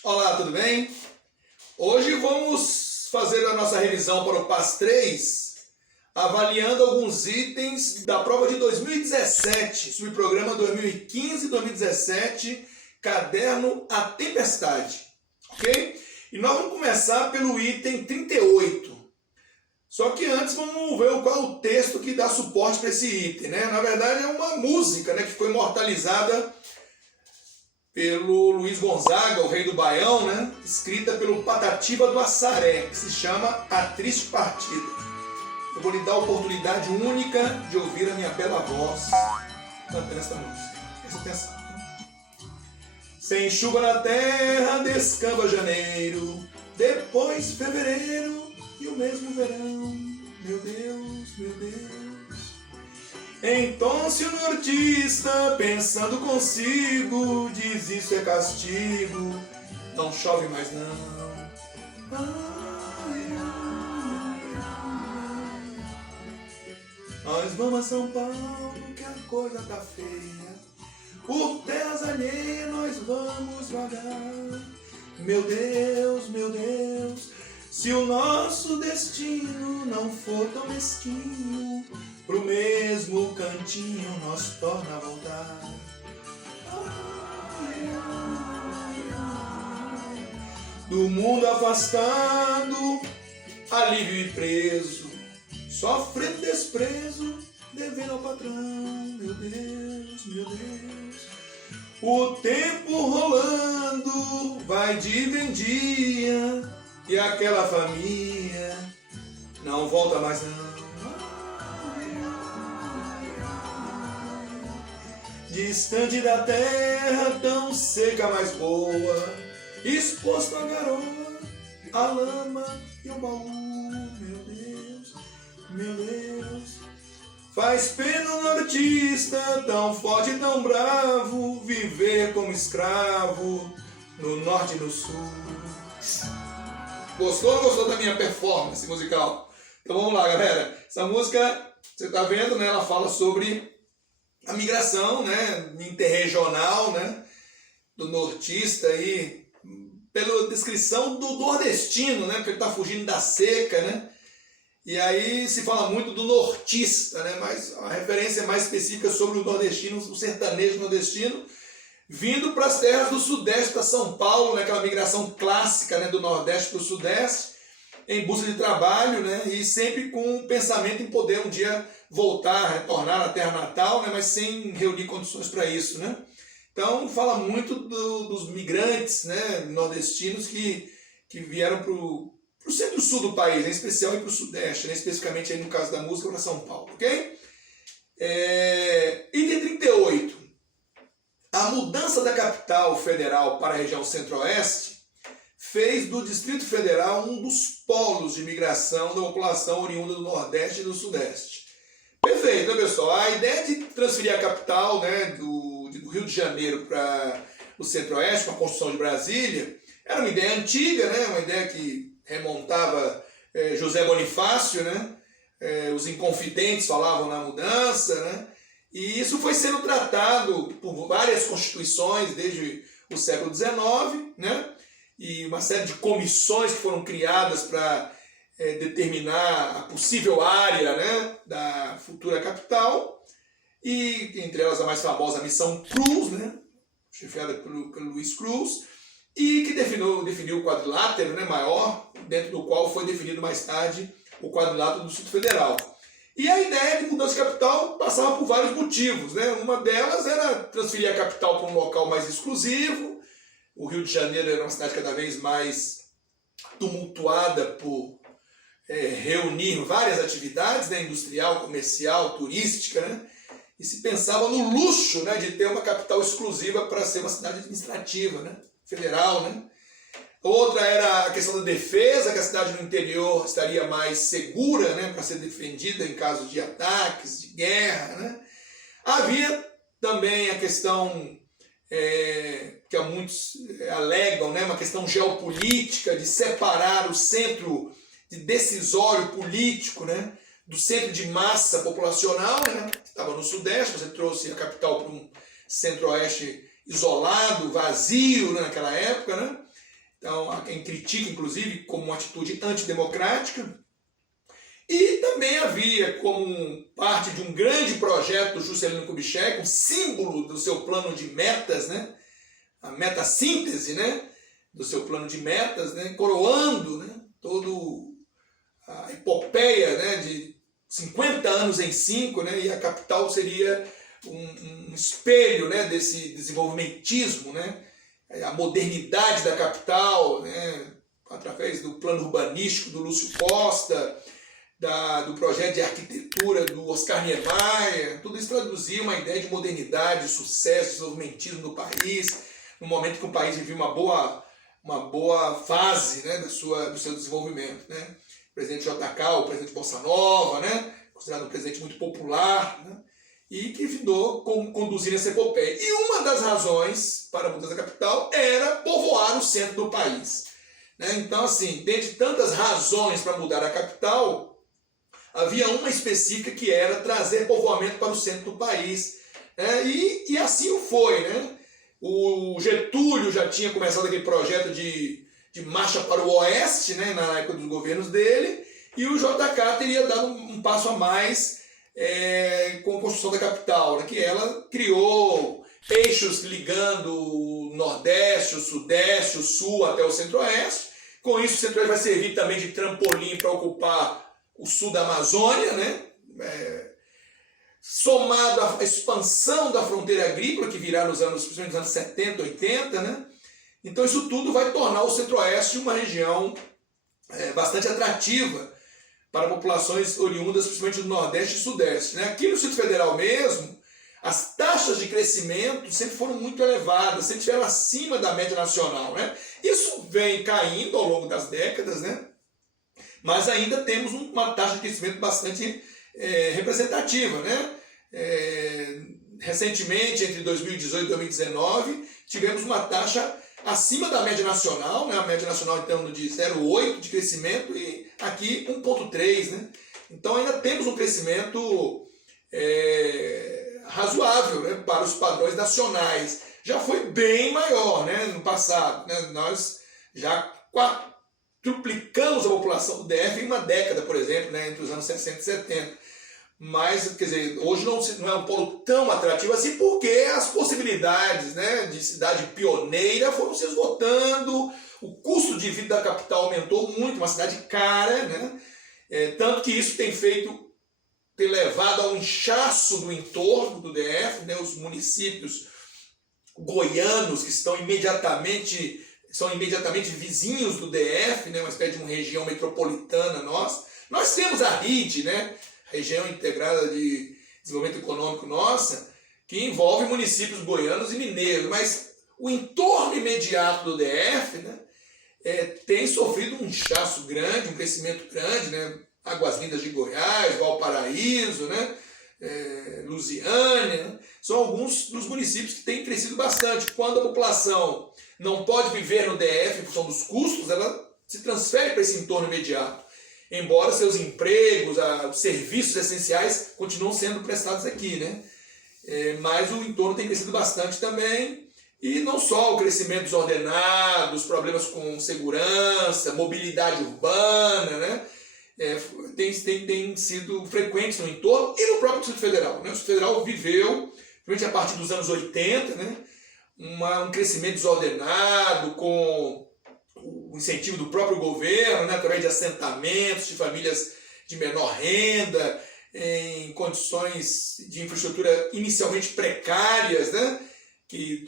Olá, tudo bem? Hoje vamos fazer a nossa revisão para o PAS 3, avaliando alguns itens da prova de 2017, subprograma 2015-2017, caderno A Tempestade, ok? E nós vamos começar pelo item 38. Só que antes vamos ver qual é o texto que dá suporte para esse item, né? Na verdade é uma música, né, que foi imortalizada pelo Luiz Gonzaga, o rei do Baião, né? Escrita pelo Patativa do Assaré, que se chama A Triste Partida. Eu vou lhe dar a oportunidade única de ouvir a minha bela voz cantando esta música. Presta atenção. Sem chuva na terra, descamba janeiro, depois fevereiro e o mesmo verão. Meu Deus, meu Deus. Então se o nortista, pensando consigo, diz isso é castigo, não chove mais não. Nós vamos a São Paulo que a coisa tá feia, por terras alheias nós vamos vagar. Meu Deus, se o nosso destino não for tão mesquinho, pro mesmo cantinho nós torna a voltar. Do mundo afastado, alívio e preso, sofrendo desprezo, devendo ao patrão. Meu Deus, o tempo rolando, vai de dia em dia, e aquela família não volta mais não. Distante da terra, tão seca, mas boa, exposto à garoa, à lama e ao baú. Meu Deus, faz pena o nortista, tão forte e tão bravo, viver como escravo no norte e no sul. Gostou ou não gostou da minha performance musical? Então vamos lá, galera. Essa música, você tá vendo, né? Ela fala sobre a migração, né, interregional, né, do nortista aí, pela descrição do nordestino, né, porque ele está fugindo da seca, né, e aí se fala muito do nortista, né, mas a referência é mais específica sobre o nordestino, o sertanejo nordestino, vindo para as terras do sudeste, para São Paulo, né, aquela migração clássica, né, do nordeste para o sudeste, em busca de trabalho, né, e sempre com o pensamento em poder um dia voltar, retornar à terra natal, né, mas sem reunir condições para isso, né. Então fala muito dos migrantes, né, nordestinos que vieram para o centro-sul do país, em especial para o sudeste, né, especificamente aí no caso da música para São Paulo, ok? Item 38. A mudança da capital federal para a região centro-oeste fez do Distrito Federal um dos polos de migração da população oriunda do Nordeste e do Sudeste. Perfeito, né, pessoal? A ideia de transferir a capital, né, do Rio de Janeiro para o Centro-Oeste, com a construção de Brasília, era uma ideia antiga, né, uma ideia que remontava José Bonifácio, né, os Inconfidentes falavam na mudança, né, e isso foi sendo tratado por várias constituições desde o século XIX, né, e uma série de comissões que foram criadas para determinar a possível área, né, da futura capital, e entre elas a mais famosa, a Missão Cruz, né, chefiada pelo Luiz Cruz, e que definiu o quadrilátero, né, maior, dentro do qual foi definido mais tarde o quadrilátero do Distrito Federal. E a ideia de mudança de capital passava por vários motivos, né? Uma delas era transferir a capital para um local mais exclusivo. O Rio de Janeiro era uma cidade cada vez mais tumultuada por reunir várias atividades, né, industrial, comercial, turística, né, e se pensava no luxo, né, de ter uma capital exclusiva para ser uma cidade administrativa, né, federal. Né. Outra era a questão da defesa, que a cidade no interior estaria mais segura, né, para ser defendida em caso de ataques, de guerra. Né. Havia também a questão que muitos alegam, né, uma questão geopolítica de separar o centro de decisório político, né, do centro de massa populacional, né, que estava no sudeste. Você trouxe a capital para um centro-oeste isolado, vazio, né, naquela época, né, Então, há quem critica, inclusive, como uma atitude antidemocrática. E também havia como parte de um grande projeto do Juscelino Kubitschek, um símbolo do seu plano de metas, né? A metassíntese, né? Do seu plano de metas, né? Coroando, né? Toda a epopeia, né? De 50 anos em 5, né? E a capital seria um espelho, né? Desse desenvolvimentismo, né? A modernidade da capital, né? Através do plano urbanístico do Lúcio Costa, do projeto de arquitetura do Oscar Niemeyer. Tudo isso traduzia uma ideia de modernidade, de sucesso, de desenvolvimentismo do país, no momento que o país vivia uma boa fase, né, do seu desenvolvimento. Né? O presidente JK, o presidente Bossa Nova, né, considerado um presidente muito popular, né, e que vindou conduzindo essa epopeia. E uma das razões para a mudança da capital era povoar o centro do país. Né? Então, assim, dentre tantas razões para mudar a capital, havia uma específica que era trazer povoamento para o centro do país. Né? E assim o foi. Né? O Getúlio já tinha começado aquele projeto de marcha para o oeste, né? Na época dos governos dele, e o JK teria dado um passo a mais com a construção da capital, né? Que ela criou eixos ligando o Nordeste, o Sudeste, o Sul até o Centro-Oeste. Com isso, o Centro-Oeste vai servir também de trampolim para ocupar o sul da Amazônia, né? Somado à expansão da fronteira agrícola, que virá principalmente nos anos 70, 80, né? Então isso tudo vai tornar o Centro-Oeste uma região bastante atrativa para populações oriundas, principalmente do Nordeste e Sudeste. Né? Aqui no Distrito Federal mesmo, as taxas de crescimento sempre foram muito elevadas, sempre estiveram acima da média nacional. Né? Isso vem caindo ao longo das décadas, né? Mas ainda temos uma taxa de crescimento bastante representativa. Né? Recentemente, entre 2018 e 2019, tivemos uma taxa acima da média nacional, né? A média nacional em torno de 0,8% de crescimento e aqui 1,3%. Né? Então ainda temos um crescimento razoável, né? Para os padrões nacionais. Já foi bem maior, né? No passado. Né? Nós já triplicamos a população do DF em uma década, por exemplo, né? Entre os anos 60 e 70. Mas, quer dizer, hoje não é um polo tão atrativo assim, porque as possibilidades, né, de cidade pioneira foram se esgotando, o custo de vida da capital aumentou muito, uma cidade cara, né? Tanto que isso tem levado ao inchaço do entorno do DF, né? Os municípios goianos que são imediatamente vizinhos do DF, né? Uma espécie de uma região metropolitana nossa. Nós temos a RID, né? Região Integrada de Desenvolvimento Econômico nossa, que envolve municípios goianos e mineiros, mas o entorno imediato do DF, né, tem sofrido um inchaço grande, um crescimento grande, né? Águas Lindas de Goiás, Valparaíso, né? Lusiânia, né? São alguns dos municípios que têm crescido bastante. Quando a população não pode viver no DF em função dos custos, ela se transfere para esse entorno imediato. Embora seus empregos, os serviços essenciais continuam sendo prestados aqui, né? Mas o entorno tem crescido bastante também, e não só o crescimento desordenado, os problemas com segurança, mobilidade urbana, né? Tem sido frequentes no entorno e no próprio Distrito Federal. Né? O Distrito Federal viveu, principalmente a partir dos anos 80, né? Um crescimento desordenado, com o incentivo do próprio governo, né, através de assentamentos de famílias de menor renda, em condições de infraestrutura inicialmente precárias, né,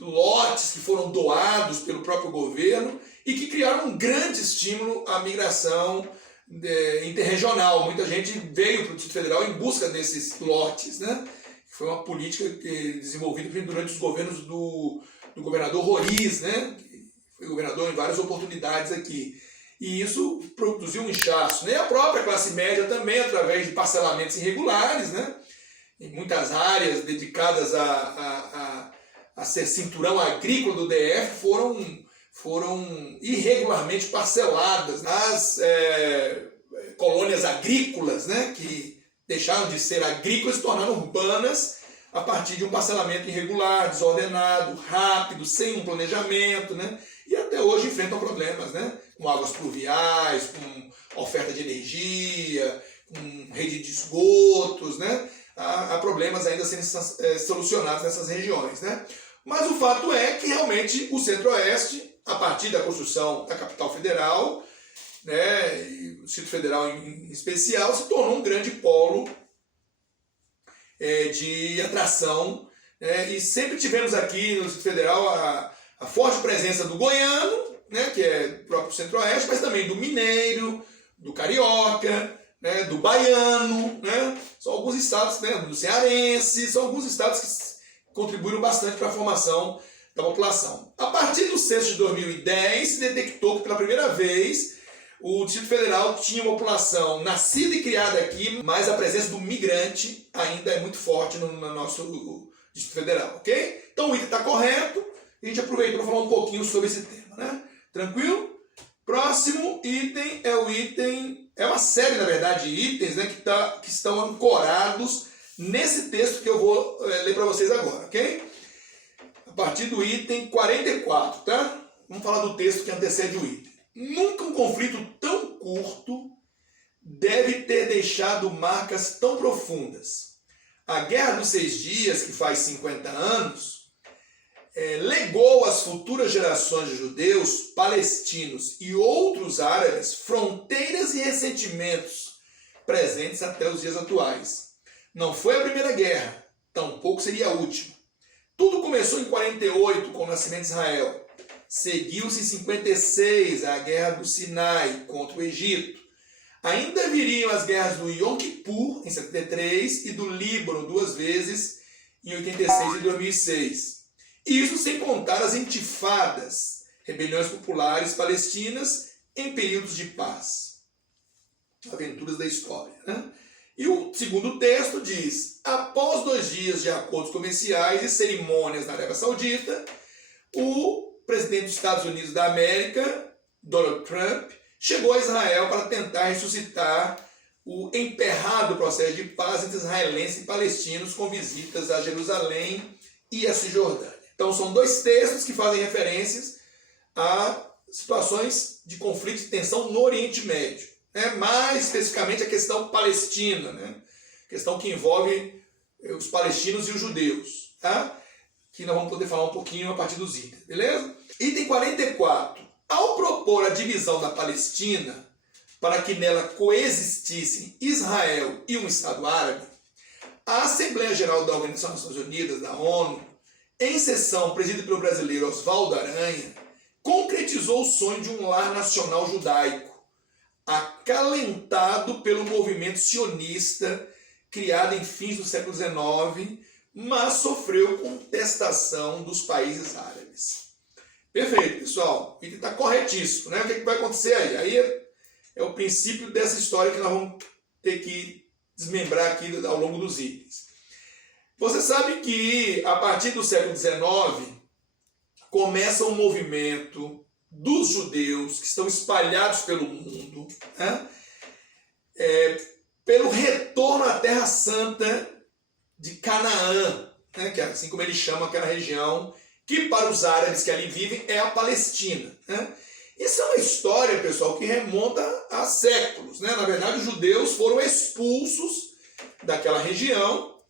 lotes que foram doados pelo próprio governo e que criaram um grande estímulo à migração interregional. Muita gente veio para o Distrito Federal em busca desses lotes. Né. Foi uma política desenvolvida durante os governos do governador Roriz, né, foi governador em várias oportunidades aqui. E isso produziu um inchaço. Né? A própria classe média também, através de parcelamentos irregulares, né? Em muitas áreas dedicadas a ser cinturão agrícola do DF, foram irregularmente parceladas. As colônias agrícolas, né? Que deixaram de ser agrícolas e se tornaram urbanas, a partir de um parcelamento irregular, desordenado, rápido, sem um planejamento, né? E até hoje enfrentam problemas, né? Com águas pluviais, com oferta de energia, com rede de esgotos, né? Há problemas ainda sendo solucionados nessas regiões, né? Mas o fato é que realmente o Centro-Oeste, a partir da construção da capital federal, né, e o Distrito Federal em especial, se tornou um grande polo de atração, né? E sempre tivemos aqui no Distrito Federal a forte presença do goiano, né, que é o próprio Centro-Oeste, mas também do mineiro, do carioca, né, do baiano, né? São alguns estados, né, do cearense, são alguns estados que contribuíram bastante para a formação da população. A partir do censo de 2010, se detectou que pela primeira vez o Distrito Federal tinha uma população nascida e criada aqui, mas a presença do migrante ainda é muito forte no nosso Distrito Federal, ok? Então o item está correto, a gente aproveitou para falar um pouquinho sobre esse tema, né? Tranquilo? Próximo item é o item, é uma série, na verdade, de itens, né, que estão ancorados nesse texto que eu vou ler para vocês agora, ok? A partir do item 44, tá? Vamos falar do texto que antecede o item. Nunca um conflito tão curto deve ter deixado marcas tão profundas. A Guerra dos 6 Dias, que faz 50 anos, legou às futuras gerações de judeus, palestinos e outros árabes fronteiras e ressentimentos presentes até os dias atuais. Não foi a primeira guerra, tampouco seria a última. Tudo começou em 48 com o nascimento de Israel. Seguiu-se em 56 a Guerra do Sinai contra o Egito. Ainda viriam as guerras do Yom Kippur, em 73, e do Líbano, 2 vezes, em 86 e 2006. Isso sem contar as intifadas, rebeliões populares palestinas em períodos de paz. Aventuras da história, né? E o segundo texto diz: após 2 dias de acordos comerciais e cerimônias na Arábia Saudita, o presidente dos Estados Unidos da América, Donald Trump, chegou a Israel para tentar ressuscitar o emperrado processo de paz entre israelenses e palestinos, com visitas a Jerusalém e a Cisjordânia. Então são 2 textos que fazem referências a situações de conflito e tensão no Oriente Médio, né? Mais especificamente a questão palestina, né? Questão que envolve os palestinos e os judeus, tá? Que nós vamos poder falar um pouquinho a partir dos itens, beleza? Item 44. Ao propor a divisão da Palestina para que nela coexistissem Israel e um Estado árabe, a Assembleia Geral da Organização das Nações Unidas, da ONU, em sessão presidida pelo brasileiro Oswaldo Aranha, concretizou o sonho de um lar nacional judaico, acalentado pelo movimento sionista criado em fins do século XIX, mas sofreu contestação dos países árabes. Perfeito, pessoal. Ele está corretíssimo, né? O que vai acontecer aí? Aí é o princípio dessa história que nós vamos ter que desmembrar aqui ao longo dos itens. Você sabe que a partir do século XIX começa um movimento dos judeus que estão espalhados pelo mundo, né? Pelo retorno à Terra Santa de Canaã, né? Que é assim como eles chamam aquela região, que para os árabes que ali vivem é a Palestina, né? Isso é uma história, pessoal, que remonta a séculos, né? Na verdade, os judeus foram expulsos daquela região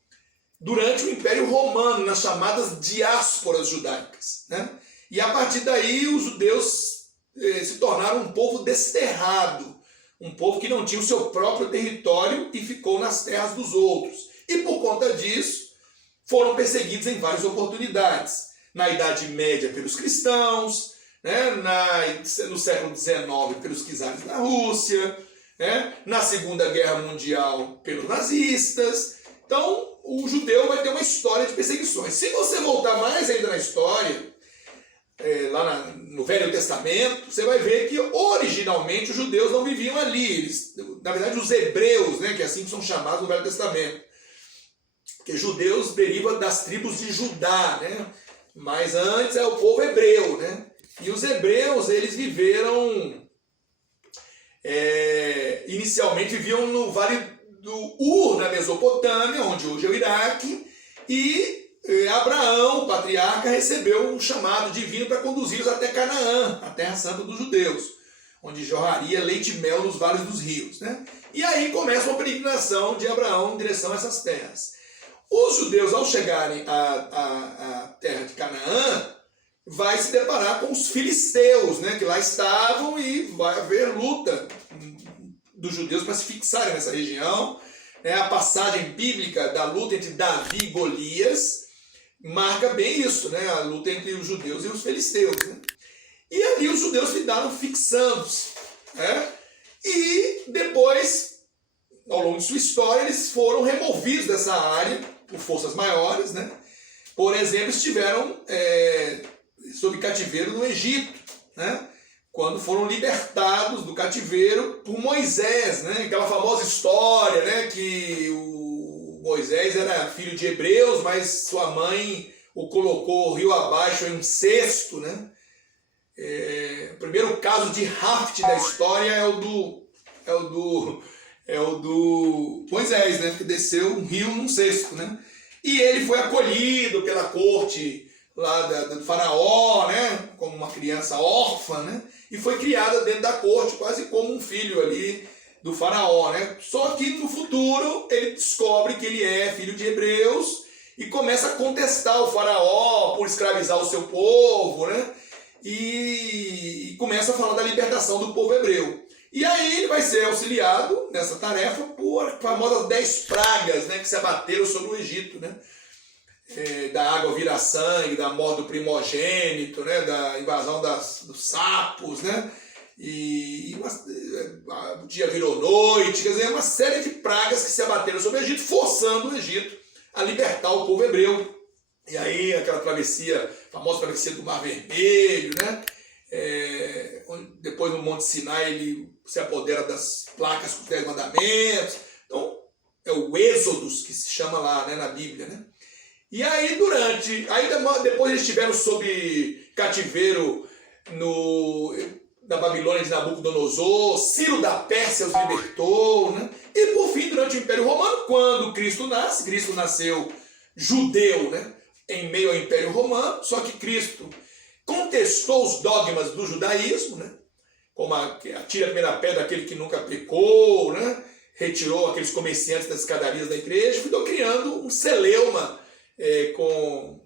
durante o Império Romano, nas chamadas diásporas judaicas, né? E a partir daí os judeus se tornaram um povo desterrado, um povo que não tinha o seu próprio território e ficou nas terras dos outros. E por conta disso, foram perseguidos em várias oportunidades. Na Idade Média pelos cristãos, né? No século XIX pelos czares da Rússia, né? Na Segunda Guerra Mundial pelos nazistas. Então, o judeu vai ter uma história de perseguições. Se você voltar mais ainda na história, lá no Velho Testamento, você vai ver que originalmente os judeus não viviam ali. Eles, na verdade, os hebreus, né, que é assim que são chamados no Velho Testamento. Porque judeus deriva das tribos de Judá, né? Mas antes é o povo hebreu, né? E os hebreus, eles viveram, inicialmente viviam no Vale do Ur, na Mesopotâmia, onde hoje é o Iraque, E Abraão, o patriarca, recebeu um chamado divino para conduzi-los até Canaã, a terra santa dos judeus, onde jorraria leite e mel nos vales dos rios, né? E aí começa uma peregrinação de Abraão em direção a essas terras. Os judeus, ao chegarem à terra de Canaã, vai se deparar com os filisteus, né, que lá estavam, e vai haver luta dos judeus para se fixarem nessa região. A passagem bíblica da luta entre Davi e Golias marca bem isso, né? A luta entre os judeus e os filisteus, né? E ali os judeus ficaram fixando-se, né? E depois, ao longo de sua história, eles foram removidos dessa área por forças maiores, né? Por exemplo, estiveram sob cativeiro no Egito, né? Quando foram libertados do cativeiro por Moisés, né? Aquela famosa história, né? Que o Moisés era filho de hebreus, mas sua mãe o colocou rio abaixo em um cesto, né? O primeiro caso de raft da história é o do Moisés, né? Que desceu um rio num cesto, né? E ele foi acolhido pela corte lá do faraó, né? Como uma criança órfã, né? E foi criada dentro da corte, quase como um filho ali do faraó, né? Só que no futuro ele descobre que ele é filho de hebreus e começa a contestar o faraó por escravizar o seu povo, né? E começa a falar da libertação do povo hebreu. E aí ele vai ser auxiliado nessa tarefa por famosas 10 pragas, né, que se abateram sobre o Egito, né? Da água virar sangue, da morte do primogênito, né? Da invasão dos sapos, né? E o dia virou noite, quer dizer, uma série de pragas que se abateram sobre o Egito, forçando o Egito a libertar o povo hebreu. E aí aquela travessia, a famosa travessia do Mar Vermelho, né? Depois no Monte Sinai ele se apodera das placas com os 10 mandamentos. Então é o Êxodos que se chama lá, né, na Bíblia, né? E aí depois eles estiveram sob cativeiro da Babilônia de Nabucodonosor, Ciro da Pérsia os libertou, né? E por fim, durante o Império Romano, quando Cristo nasceu judeu, né? Em meio ao Império Romano, só que Cristo contestou os dogmas do judaísmo, né? Como atira a primeira pedra aquele que nunca pecou, né? Retirou aqueles comerciantes das escadarias da igreja, ficou criando um celeuma com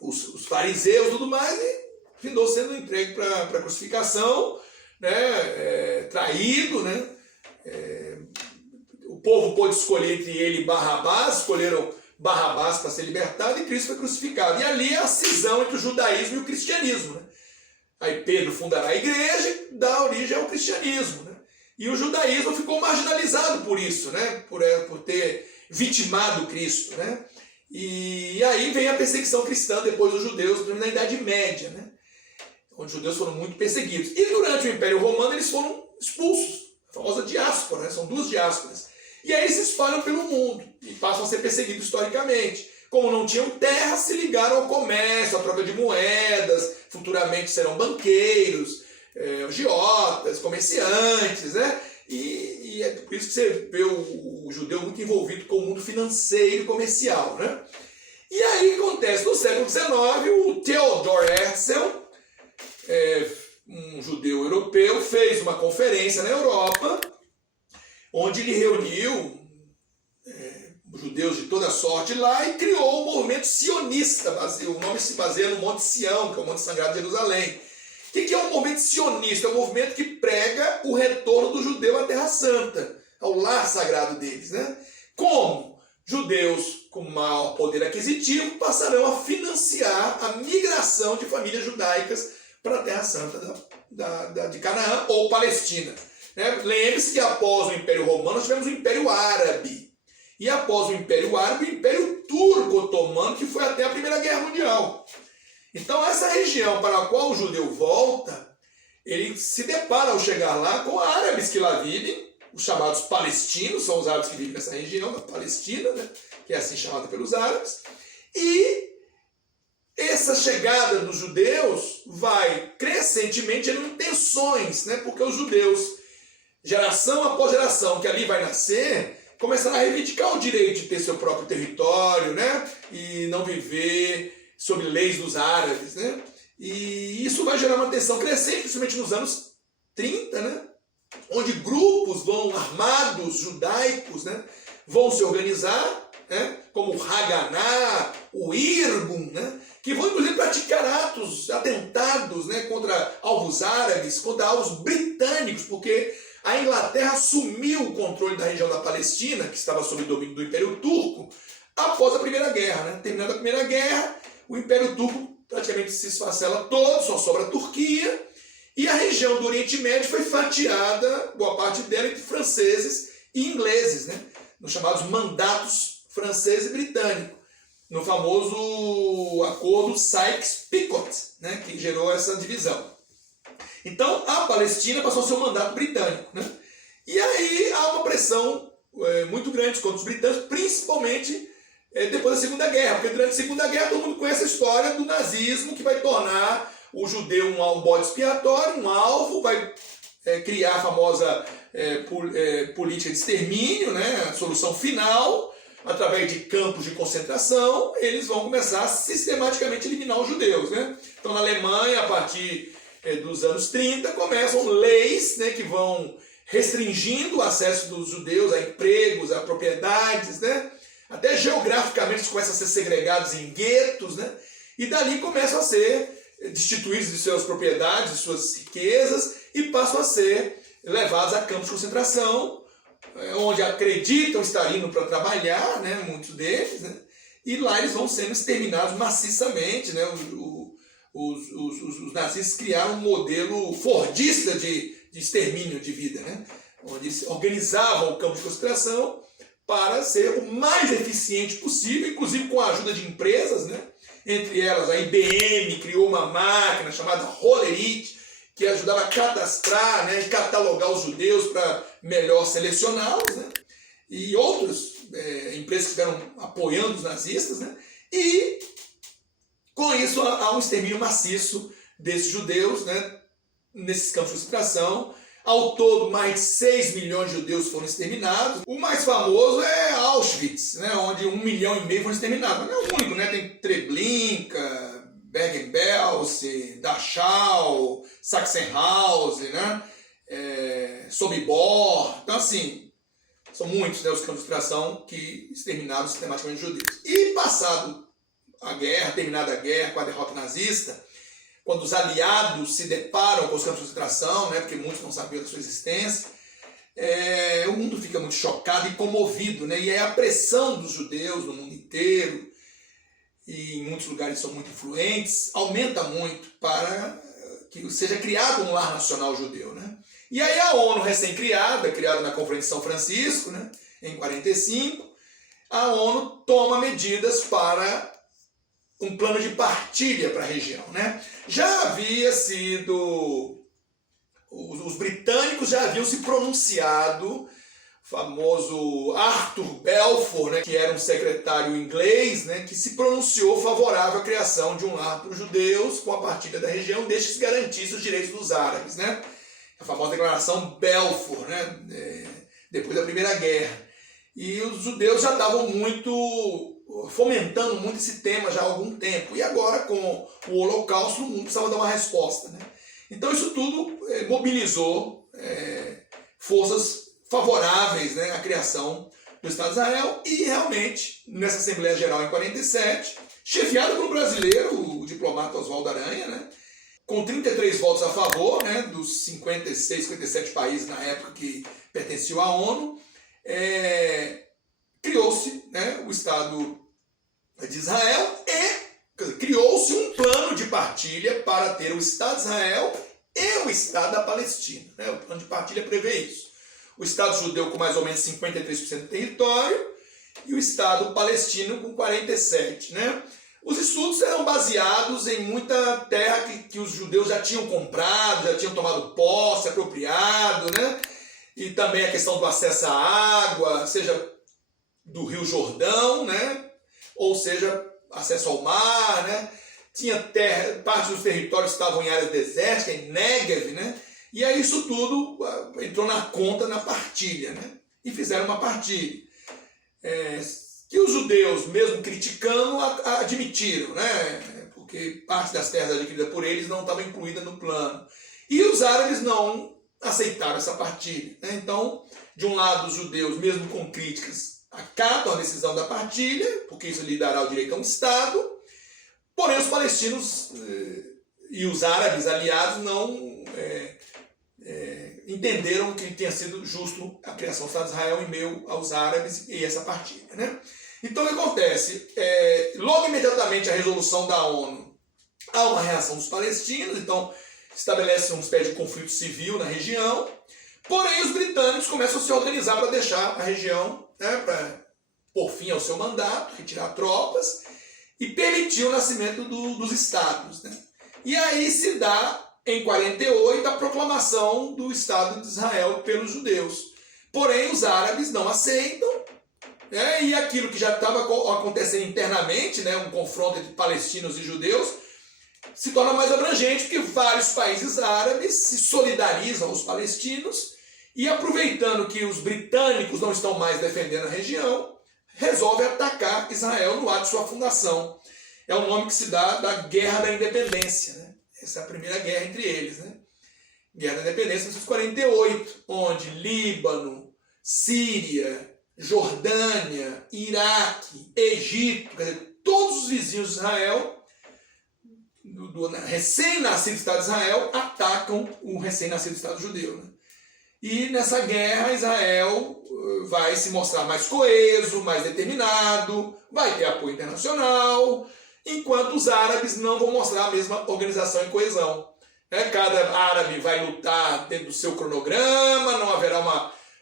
os fariseus e tudo mais, e findou sendo entregue para a crucificação, né? Traído, né? O povo pôde escolher entre ele e Barrabás, escolheram Barrabás para ser libertado, e Cristo foi crucificado. E ali é a cisão entre o judaísmo e o cristianismo, né? Aí Pedro fundará a igreja e dá origem ao cristianismo, né? E o judaísmo ficou marginalizado por isso, né? Por ter vitimado Cristo, né? E aí vem a perseguição cristã depois dos judeus na Idade Média, né? Onde os judeus foram muito perseguidos. E durante o Império Romano eles foram expulsos, a famosa diáspora, né? São 2 diásporas. E aí se espalham pelo mundo e passam a ser perseguidos historicamente. Como não tinham terra, se ligaram ao comércio, à troca de moedas, futuramente serão banqueiros, agiotas, comerciantes, né? E é por isso que você vê o judeu muito envolvido com o mundo financeiro e comercial, né? E aí acontece, no século XIX, o Theodor Herzl, um judeu europeu, fez uma conferência na Europa, onde ele reuniu judeus de toda sorte lá e criou o movimento sionista. O nome se baseia no Monte Sião, que é o Monte Sagrado de Jerusalém. O que é um movimento sionista? É um movimento que prega o retorno do judeu à Terra Santa, ao lar sagrado deles, né? Como judeus com maior poder aquisitivo passarão a financiar a migração de famílias judaicas para a Terra Santa de Canaã ou Palestina. Né? Lembre-se que após o Império Romano nós tivemos o Império Árabe. E após o Império Árabe, o Império Turco Otomano, que foi até a Primeira Guerra Mundial. Então essa região para a qual o judeu volta, ele se depara ao chegar lá com árabes que lá vivem, os chamados palestinos, são os árabes que vivem nessa região da Palestina, né? Que é assim chamada pelos árabes. E essa chegada dos judeus vai crescentemente gerando tensões, né? Porque os judeus, geração após geração que ali vai nascer, começaram a reivindicar o direito de ter seu próprio território, né? E não viver sob leis dos árabes, né? E isso vai gerar uma tensão crescente, principalmente nos anos 30, né? Onde grupos armados judaicos, né, vão se organizar, né, como o Haganá, o Irgun, né, que vão inclusive praticar atentados, né, contra alvos árabes, contra alvos britânicos, porque a Inglaterra assumiu o controle da região da Palestina, que estava sob o domínio do Império Turco, após a Primeira Guerra. Né? Terminada a Primeira Guerra, o Império Turco praticamente se esfacela todo, só sobra a Turquia, e a região do Oriente Médio foi fatiada, boa parte dela, entre franceses e ingleses, né? Nos chamados mandatos francês e britânico, no famoso acordo Sykes-Picot, né? Que gerou essa divisão. Então, a Palestina passou a ser um mandato britânico, né? E aí há uma pressão muito grande contra os britânicos, principalmente depois da Segunda Guerra, porque durante a Segunda Guerra todo mundo conhece a história do nazismo, que vai tornar o judeu um bode expiatório, um alvo, vai criar a famosa política de extermínio, né? A solução final, através de campos de concentração, eles vão começar a sistematicamente eliminar os judeus. Né? Então, na Alemanha, a partir dos anos 30, começam leis, né, que vão restringindo o acesso dos judeus a empregos, a propriedades, né? Até geograficamente eles começam a ser segregados em guetos, né? E dali começam a ser destituídos de suas propriedades, de suas riquezas, e passam a ser levados a campos de concentração, onde acreditam estar indo para trabalhar, né, muitos deles, né, e lá eles vão sendo exterminados maciçamente. Né, os nazistas criaram um modelo fordista de extermínio de vida, né, onde eles organizavam o campo de concentração para ser o mais eficiente possível, inclusive com a ajuda de empresas, né. Entre elas, a IBM criou uma máquina chamada Rollerit, que ajudava a cadastrar, né, e catalogar os judeus para melhor selecioná-los, né, e outras empresas que estiveram apoiando os nazistas, né, e com isso há um extermínio maciço desses judeus, né, nesses campos de concentração. Ao todo, mais de 6 milhões de judeus foram exterminados. O mais famoso é Auschwitz, né, onde 1,5 milhão foram exterminados. Mas não é o único, né? Tem Treblinka, Bergen-Belsen, Dachau, Sachsenhausen, né? Sobibor. Então, assim, são muitos, né, os campos de concentração que exterminaram sistematicamente os judeus. E passado a guerra, terminada a guerra com a derrota nazista, quando os aliados se deparam com os campos de concentração, né, porque muitos não sabiam da sua existência, o mundo fica muito chocado e comovido, né, e é a pressão dos judeus no mundo inteiro, e em muitos lugares são muito influentes, aumenta muito para que seja criado um lar nacional judeu. Né? E aí a ONU recém-criada, criada na Conferência de São Francisco, né, em 1945, a ONU toma medidas para um plano de partilha para a região. Né? Já havia sido... Os britânicos já haviam se pronunciado, o famoso Arthur Balfour, né, que era um secretário inglês, né, que se pronunciou favorável à criação de um lar para os judeus com a partilha da região, desde que se garantisse os direitos dos árabes. Né? A famosa declaração Balfour, né, depois da Primeira Guerra. E os judeus já estavam fomentando muito esse tema já há algum tempo. E agora, com o Holocausto, o mundo precisava dar uma resposta. Né? Então isso tudo mobilizou forças favoráveis, né, à criação do Estado de Israel. E realmente, nessa Assembleia Geral em 1947, chefiada pelo brasileiro, o diplomata Oswaldo Aranha, né, com 33 votos a favor, né, dos 56, 57 países na época que pertenciam à ONU, criou-se, né, o Estado de Israel e criou-se um plano de partilha para ter o Estado de Israel e o Estado da Palestina. Né? O plano de partilha prevê isso. O Estado judeu com mais ou menos 53% do território e o Estado palestino com 47%. Né? Os estudos eram baseados em muita terra que os judeus já tinham comprado, já tinham tomado posse, apropriado, né? E também a questão do acesso à água, seja do Rio Jordão, né? Ou seja, acesso ao mar, né? Tinha terra, parte dos territórios estavam em áreas desérticas, em Negev, né? E aí isso tudo entrou na conta, na partilha, né? E fizeram uma partilha. que os judeus, mesmo criticando, admitiram, né? Porque parte das terras adquiridas por eles não estava incluída no plano. E os árabes não aceitaram essa partilha, né? Então, de um lado, os judeus, mesmo com críticas, acatam a decisão da partilha, porque isso lhe dará o direito a um Estado, porém os palestinos e os árabes aliados não entenderam que tinha sido justo a criação do Estado de Israel em meio aos árabes e essa partilha, né? Então o que acontece? Logo imediatamente a resolução da ONU, há uma reação dos palestinos, então estabelece uma espécie de conflito civil na região, porém os britânicos começam a se organizar para deixar a região, né, para pôr fim ao seu mandato, retirar tropas e permitir o nascimento dos estados, né? E aí se dá, em 48, a proclamação do Estado de Israel pelos judeus. Porém, os árabes não aceitam, né? E aquilo que já estava acontecendo internamente, né, um confronto entre palestinos e judeus, se torna mais abrangente, porque vários países árabes se solidarizam aos palestinos e, aproveitando que os britânicos não estão mais defendendo a região, resolve atacar Israel no ato de sua fundação. É o nome que se dá da Guerra da Independência, né? Essa é a primeira guerra entre eles, né? Guerra da Independência em 1948, onde Líbano, Síria, Jordânia, Iraque, Egito, quer dizer, todos os vizinhos de Israel, do recém-nascido Estado de Israel, atacam o recém-nascido Estado judeu, né? E nessa guerra Israel vai se mostrar mais coeso, mais determinado, vai ter apoio internacional, enquanto os árabes não vão mostrar a mesma organização e coesão. Cada árabe vai lutar dentro do seu cronograma, não haverá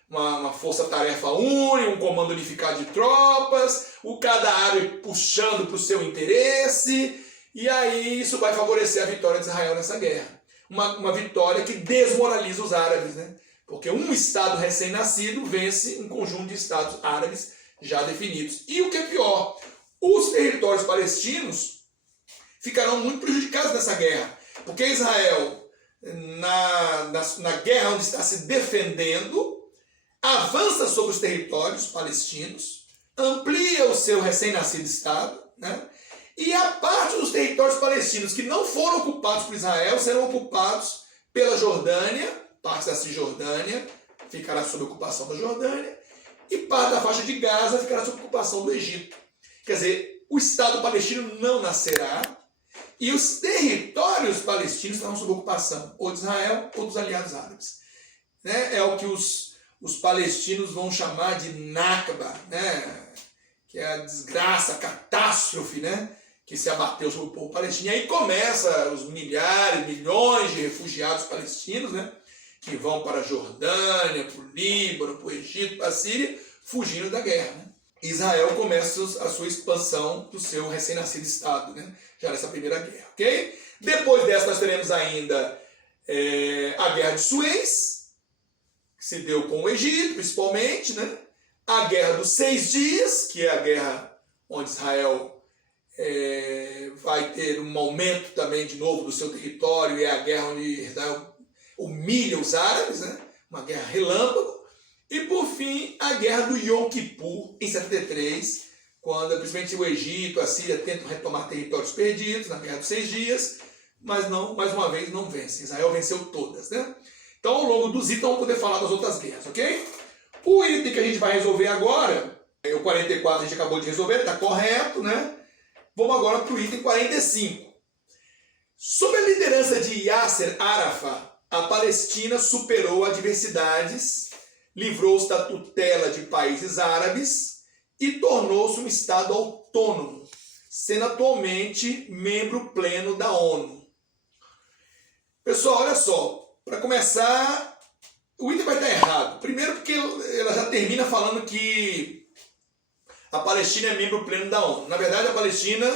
uma força-tarefa única, um comando unificado de tropas, cada árabe puxando para o seu interesse, e aí isso vai favorecer a vitória de Israel nessa guerra. Uma vitória que desmoraliza os árabes, né? Porque um Estado recém-nascido vence um conjunto de Estados árabes já definidos. E o que é pior, os territórios palestinos ficarão muito prejudicados nessa guerra. Porque Israel, na guerra onde está se defendendo, avança sobre os territórios palestinos, amplia o seu recém-nascido Estado, né? E a parte dos territórios palestinos que não foram ocupados por Israel serão ocupados pela Jordânia, parte da Cisjordânia ficará sob ocupação da Jordânia, e parte da faixa de Gaza ficará sob ocupação do Egito. Quer dizer, o Estado palestino não nascerá, e os territórios palestinos estarão sob ocupação, ou de Israel ou dos aliados árabes. É o que os palestinos vão chamar de Nakba, né? Que é a desgraça, a catástrofe, né? Que se abateu sobre o povo palestino. E aí começa os milhares, milhões de refugiados palestinos, né? Que vão para a Jordânia, para o Líbano, para o Egito, para a Síria, fugindo da guerra, né? Israel começa a sua expansão do seu recém-nascido Estado, né? Já nessa primeira guerra, ok? Depois dessa nós teremos ainda a Guerra de Suez, que se deu com o Egito, principalmente, né? A Guerra dos 6 Dias, que é a guerra onde Israel vai ter um aumento também de novo do seu território, e é a guerra onde Israel humilha os árabes, né? Uma guerra relâmpago. E por fim, a guerra do Yom Kippur, em 73, quando principalmente o Egito, a Síria tentam retomar territórios perdidos na Guerra dos 6 Dias, mas não, mais uma vez não vence. Israel venceu todas, né? Então, ao longo dos itens, vamos poder falar das outras guerras, ok? O item que a gente vai resolver agora, o 44 a gente acabou de resolver, está correto, né? Vamos agora para o item 45. Sob a liderança de Yasser Arafat, a Palestina superou adversidades, livrou-se da tutela de países árabes e tornou-se um Estado autônomo, sendo atualmente membro pleno da ONU. Pessoal, olha só, para começar, o item vai estar errado. Primeiro porque ela já termina falando que a Palestina é membro pleno da ONU. Na verdade, a Palestina,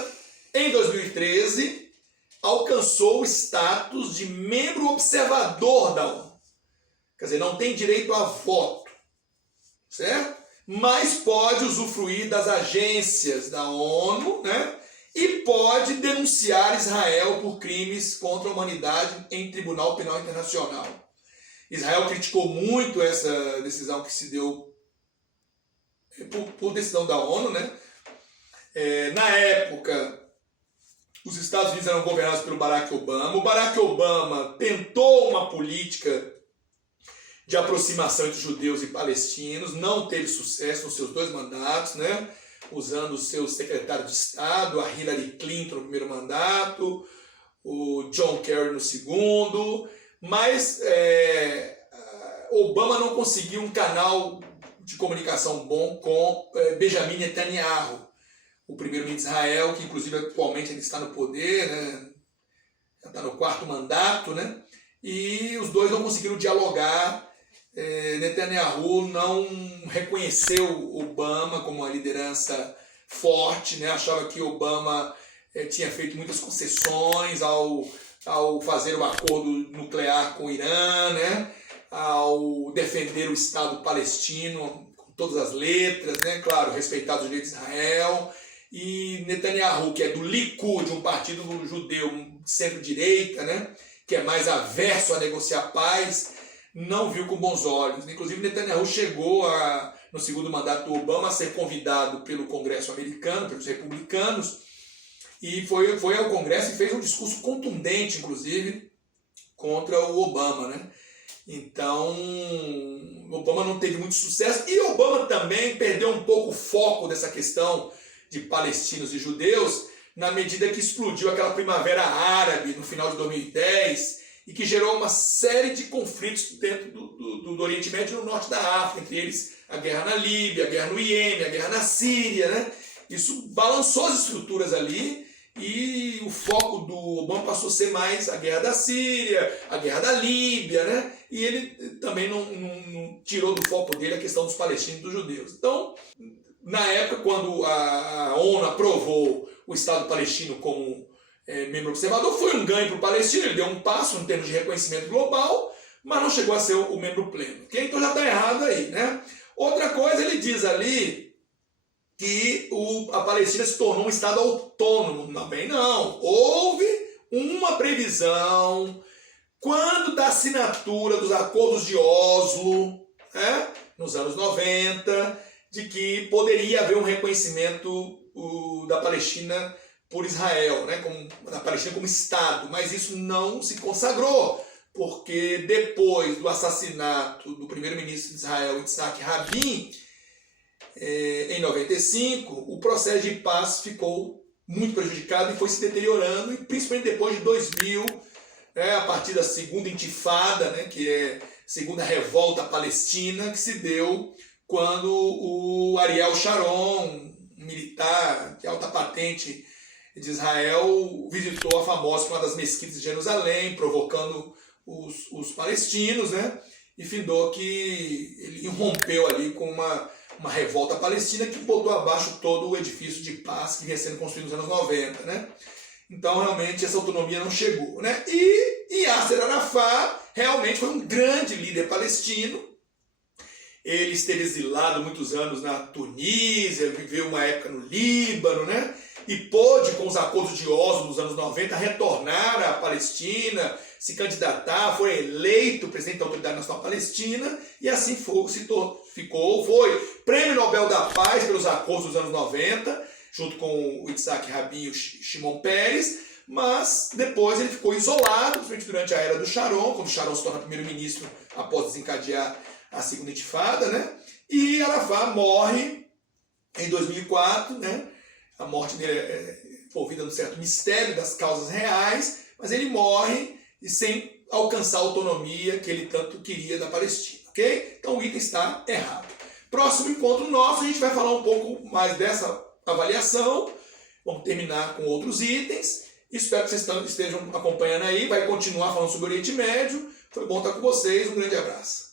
em 2013, alcançou o status de membro observador da ONU. Quer dizer, não tem direito a voto, certo? Mas pode usufruir das agências da ONU, né? E pode denunciar Israel por crimes contra a humanidade em Tribunal Penal Internacional. Israel criticou muito essa decisão que se deu por decisão da ONU, né? Na época, os Estados Unidos eram governados pelo Barack Obama. O Barack Obama tentou uma política de aproximação entre judeus e palestinos, não teve sucesso nos seus 2 mandatos, né? Usando os seus secretários de Estado, a Hillary Clinton no primeiro mandato, o John Kerry no segundo, mas Obama não conseguiu um canal de comunicação bom com Benjamin Netanyahu, o primeiro-ministro de Israel, que inclusive atualmente ele está no poder, né? Já está no 4º mandato, né? E os dois não conseguiram dialogar. Netanyahu não reconheceu Obama como uma liderança forte, né? Achava que Obama tinha feito muitas concessões ao fazer o acordo nuclear com o Irã, né? Ao defender o Estado palestino com todas as letras, né? Claro, respeitar os direitos de Israel. E Netanyahu, que é do Likud, um partido judeu centro-direita, né? Que é mais averso a negociar paz, não viu com bons olhos. Inclusive, Netanyahu chegou, no segundo mandato do Obama, a ser convidado pelo Congresso americano, pelos republicanos, e foi ao Congresso e fez um discurso contundente, inclusive, contra o Obama, né? Então, Obama não teve muito sucesso, e Obama também perdeu um pouco o foco dessa questão de palestinos e judeus, na medida que explodiu aquela primavera árabe no final de 2010, e que gerou uma série de conflitos dentro do Oriente Médio e no norte da África, entre eles a guerra na Líbia, a guerra no Iêmen, a guerra na Síria, né? Isso balançou as estruturas ali, e o foco do Obama passou a ser mais a guerra da Síria, a guerra da Líbia, né? E ele também não tirou do foco dele a questão dos palestinos e dos judeus. Então, na época, quando a ONU aprovou o Estado palestino como membro observador, foi um ganho para o palestino, ele deu um passo em termos de reconhecimento global, mas não chegou a ser o membro pleno. Okay? Então já está errado aí, né? Outra coisa, ele diz ali que a Palestina se tornou um Estado autônomo. Também não. Houve uma previsão, quando da assinatura dos acordos de Oslo, né, nos anos 90, de que poderia haver um reconhecimento da Palestina por Israel, né, da Palestina como Estado, mas isso não se consagrou, porque depois do assassinato do primeiro-ministro de Israel, Yitzhak Rabin, em 95, o processo de paz ficou muito prejudicado e foi se deteriorando, e principalmente depois de 2000, a partir da segunda intifada, né, que é a segunda revolta palestina, que se deu quando o Ariel Sharon, um militar de alta patente de Israel, visitou a famosa, uma das mesquitas de Jerusalém, provocando os palestinos, né? E findou que ele rompeu ali com uma revolta palestina que botou abaixo todo o edifício de paz que vinha sendo construído nos anos 90, né? Então, realmente, essa autonomia não chegou, né? E Yasser Arafat realmente foi um grande líder palestino. Ele esteve exilado muitos anos na Tunísia, viveu uma época no Líbano, né? E pôde, com os acordos de Oslo dos anos 90, retornar à Palestina, se candidatar, foi eleito presidente da Autoridade Nacional Palestina, e assim foi Prêmio Nobel da Paz pelos acordos dos anos 90, junto com o Yitzhak Rabin e o Shimon Peres, mas depois ele ficou isolado, principalmente durante a era do Sharon, quando o Sharon se torna primeiro-ministro após desencadear a segunda intifada, né? E Arafat morre em 2004, né? A morte dele é envolvida num certo mistério das causas reais, mas ele morre e sem alcançar a autonomia que ele tanto queria da Palestina, ok? Então o item está errado. Próximo encontro nosso, a gente vai falar um pouco mais dessa avaliação, vamos terminar com outros itens. Espero que vocês estejam acompanhando aí, vai continuar falando sobre o Oriente Médio. Foi bom estar com vocês, um grande abraço.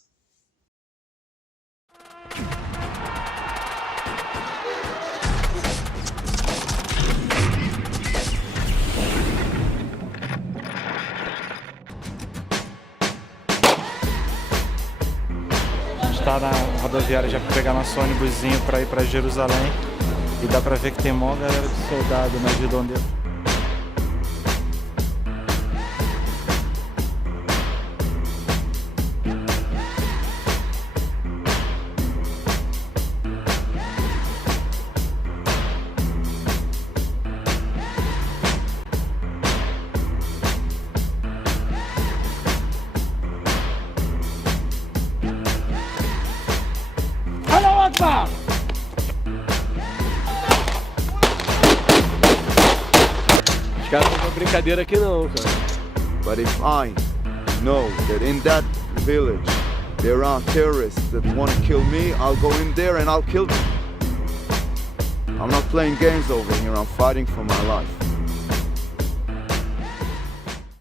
Tá na rodoviária já para pegar nosso ônibusinho para ir para Jerusalém, e dá para ver que tem mó galera de soldado na redondeza. Os caras não são brincadeira aqui não, cara. But if I know that in that village there are terrorists that want to kill me, I'll go in there and I'll kill them. I'm not playing games over here, I'm fighting for my life.